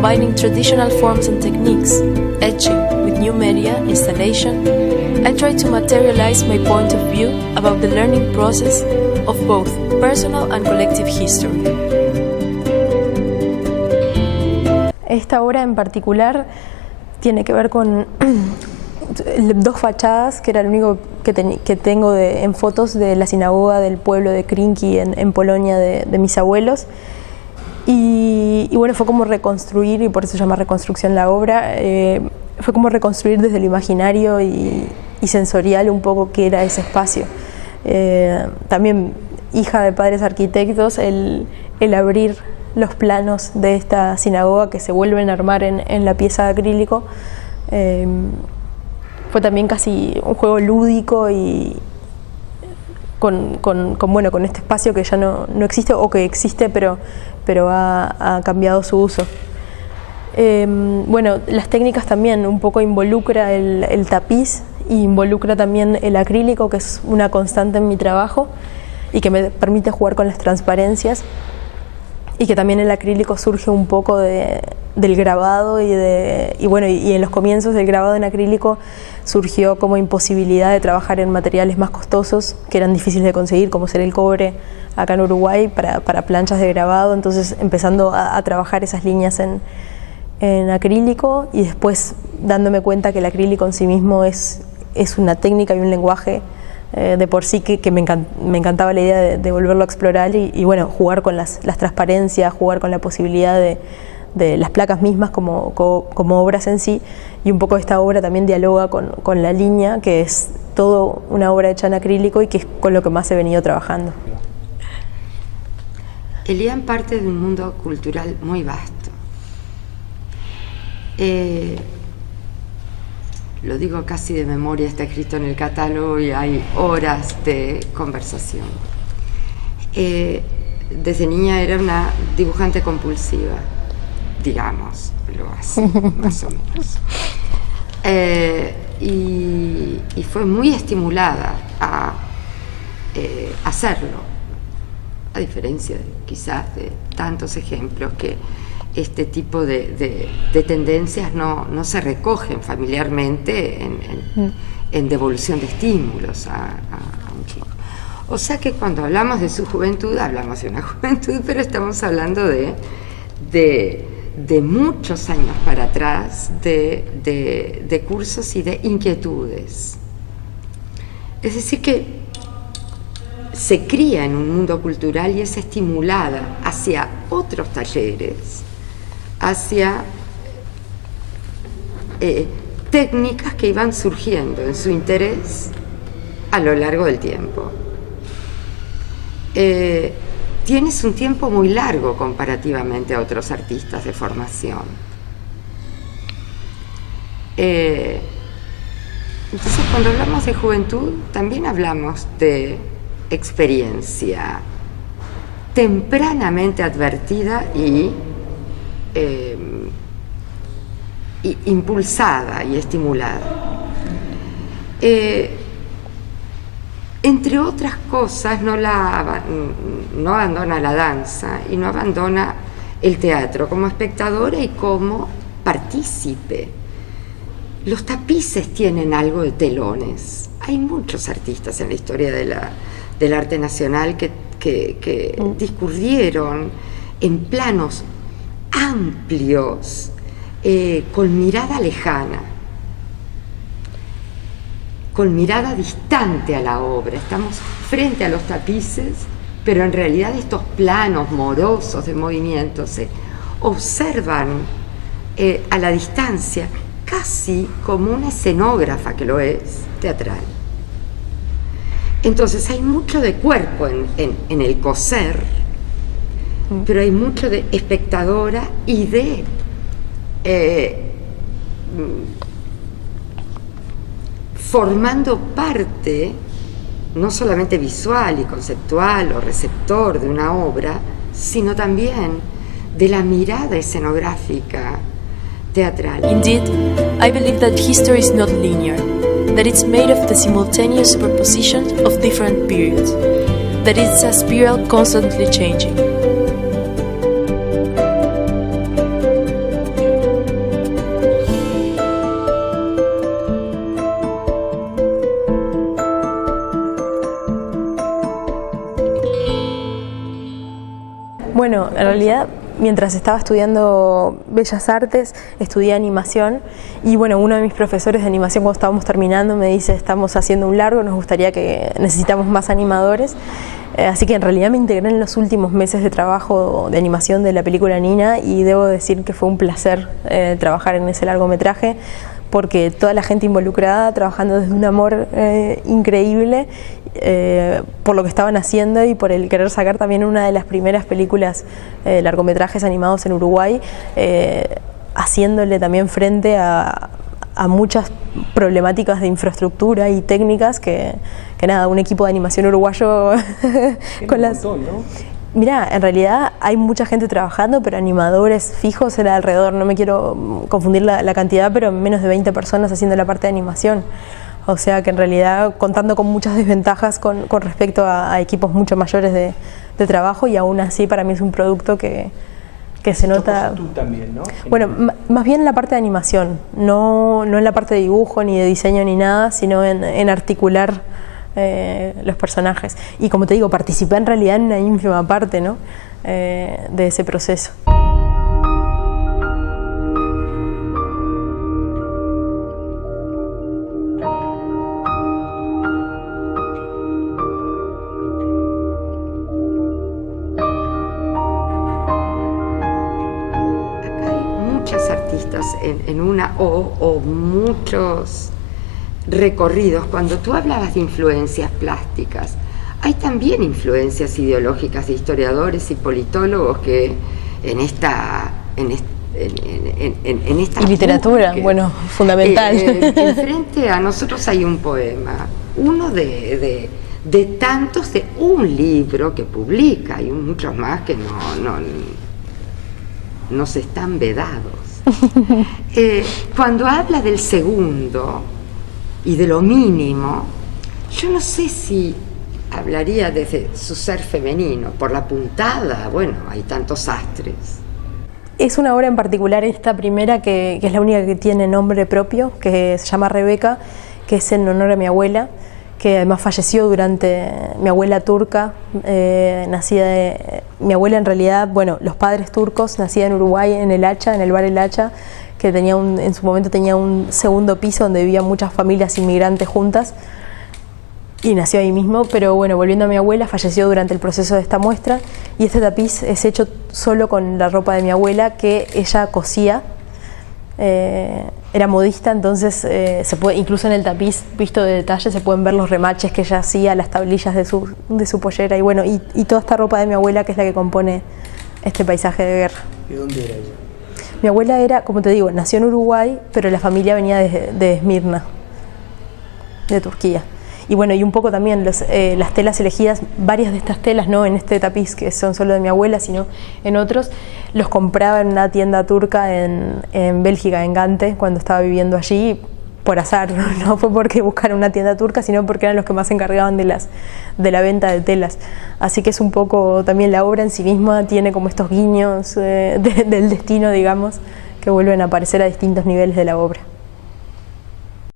combining traditional forms and techniques, etching with new media, installation, I try to materialize my point of view about the learning process of both personal and collective history. Esta obra en particular tiene que ver con dos fachadas, que era lo único que tengo en fotos de la sinagoga del pueblo de Krinki en Polonia de mis abuelos. Y bueno, fue como reconstruir, y por eso se llama Reconstrucción la obra, fue como reconstruir desde lo imaginario y sensorial un poco qué era ese espacio. También hija de padres arquitectos, el abrir los planos de esta sinagoga que se vuelven a armar en la pieza de acrílico, fue también casi un juego lúdico y con este espacio que ya no existe, o que existe pero ha cambiado su uso. Bueno, las técnicas también, un poco involucra el tapiz y involucra también el acrílico, que es una constante en mi trabajo y que me permite jugar con las transparencias, y que también el acrílico surge un poco del grabado y en los comienzos del grabado en acrílico surgió como imposibilidad de trabajar en materiales más costosos que eran difíciles de conseguir, como ser el cobre acá en Uruguay para planchas de grabado. Entonces empezando a trabajar esas líneas en acrílico, y después dándome cuenta que el acrílico en sí mismo es una técnica y un lenguaje de por sí que me encantaba la idea de volverlo a explorar y bueno, jugar con las transparencias, jugar con la posibilidad de las placas mismas como obras en sí. Y un poco esta obra también dialoga con la línea, que es todo una obra hecha en acrílico y que es con lo que más he venido trabajando. Elian parte de un mundo cultural muy vasto. Lo digo casi de memoria, está escrito en el catálogo y hay horas de conversación. Desde niña era una dibujante compulsiva, digamos, lo así, más o menos. Y fue muy estimulada a hacerlo, a diferencia quizás de tantos ejemplos que este tipo de tendencias no se recogen familiarmente en devolución de estímulos a un chico. O sea que cuando hablamos de su juventud, hablamos de una juventud, pero estamos hablando de muchos años para atrás, de cursos y de inquietudes. Es decir, que se cría en un mundo cultural y es estimulada hacia otros talleres, hacia técnicas que iban surgiendo en su interés a lo largo del tiempo. Tienes un tiempo muy largo comparativamente a otros artistas de formación. Entonces, cuando hablamos de juventud, también hablamos de experiencia tempranamente advertida y impulsada y estimulada. Entre otras cosas, no abandona la danza y no abandona el teatro como espectadora y como partícipe. Los tapices tienen algo de telones. Hay muchos artistas en la historia del arte nacional que discurrieron en planos amplios, con mirada lejana, con mirada distante a la obra. Estamos frente a los tapices, pero en realidad estos planos morosos de movimiento se observan a la distancia, casi como una escenógrafa que lo es, teatral. Entonces hay mucho de cuerpo en el coser, pero hay mucho de espectadora y de formando parte, no solamente visual y conceptual o receptor de una obra, sino también de la mirada escenográfica teatral. Indeed, I believe that history is not linear, that it's made of the simultaneous superposition of different periods, that it's a spiral constantly changing. mientras estaba estudiando Bellas Artes, estudié animación y bueno, uno de mis profesores de animación cuando estábamos terminando me dice, estamos haciendo un largo, necesitamos más animadores. Así que en realidad me integré en los últimos meses de trabajo de animación de la película Nina y debo decir que fue un placer trabajar en ese largometraje, porque toda la gente involucrada trabajando desde un amor increíble por lo que estaban haciendo y por el querer sacar también una de las primeras películas largometrajes animados en Uruguay, haciéndole también frente a muchas problemáticas de infraestructura y técnicas que nada, un equipo de animación uruguayo con las... montón, ¿no? Mira, en realidad hay mucha gente trabajando, pero animadores fijos era alrededor, no me quiero confundir la cantidad, pero menos de 20 personas haciendo la parte de animación. O sea que en realidad contando con muchas desventajas con respecto a equipos mucho mayores de trabajo, y aún así para mí es un producto que se nota... Tú también, ¿no? Bueno, más bien en la parte de animación, no en la parte de dibujo ni de diseño ni nada, sino en articular los personajes. Y como te digo, participé en realidad en una ínfima parte, ¿no? De ese proceso. En una o muchos recorridos. Cuando tú hablabas de influencias plásticas, hay también influencias ideológicas de historiadores y politólogos que en esta y literatura, bueno, fundamental. Enfrente a nosotros hay un poema, uno de tantos, de un libro que publica, hay muchos más que nos están vedados. Cuando habla del segundo y de lo mínimo, yo no sé si hablaría desde su ser femenino, por la puntada, bueno, hay tantos astres. Es una obra en particular, esta primera, que es la única que tiene nombre propio, que se llama Rebeca, que es en honor a mi abuela, que además falleció durante mi abuela turca, nacida mi abuela en realidad, bueno, los padres turcos, nacida en Uruguay, en el Hacha, en el bar El Hacha, que en su momento tenía un segundo piso donde vivían muchas familias inmigrantes juntas, y nació ahí mismo. Pero bueno, volviendo a mi abuela, falleció durante el proceso de esta muestra, y este tapiz es hecho solo con la ropa de mi abuela, que ella cosía. Era modista, entonces se puede, incluso en el tapiz visto de detalle se pueden ver los remaches que ella hacía, las tablillas de su pollera, y bueno, y toda esta ropa de mi abuela, que es la que compone este paisaje de guerra. ¿De dónde era ella? Mi abuela era, como te digo, nació en Uruguay, pero la familia venía de Esmirna, de Turquía. Y bueno, y un poco también las telas elegidas, varias de estas telas, no en este tapiz que son solo de mi abuela, sino en otros, los compraba en una tienda turca en Bélgica, en Gante, cuando estaba viviendo allí, por azar. No fue porque buscara una tienda turca, sino porque eran los que más se encargaban de la venta de telas. Así que es un poco, también la obra en sí misma tiene como estos guiños del destino, digamos, que vuelven a aparecer a distintos niveles de la obra.